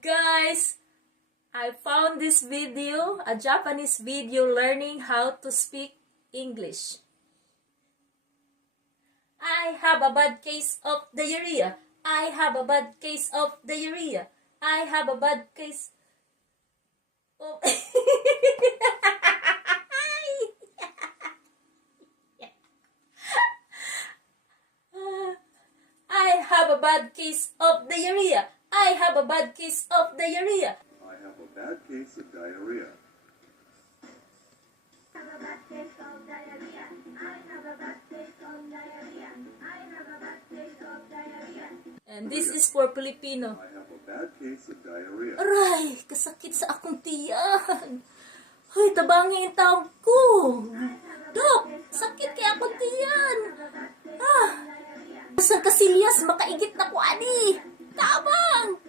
Guys, I found this video, a Japanese video learning how to speak English. I have a bad case of diarrhea. I have a bad case of diarrhea. I have a bad case of... I have a bad case of diarrhea. I have a bad case of diarrhea. I have a bad case of diarrhea. I have a bad case of diarrhea. I have a bad case of diarrhea. I have a bad case of diarrhea. And this is for Filipino. I have a bad case of diarrhea. Aray, kasakit sa akong tiyan. Hoy, tabangin ang tawag ko. Dok, sakit kay akong tiyan. Sa kasilyas, makaigit na ko, ani. Tabang!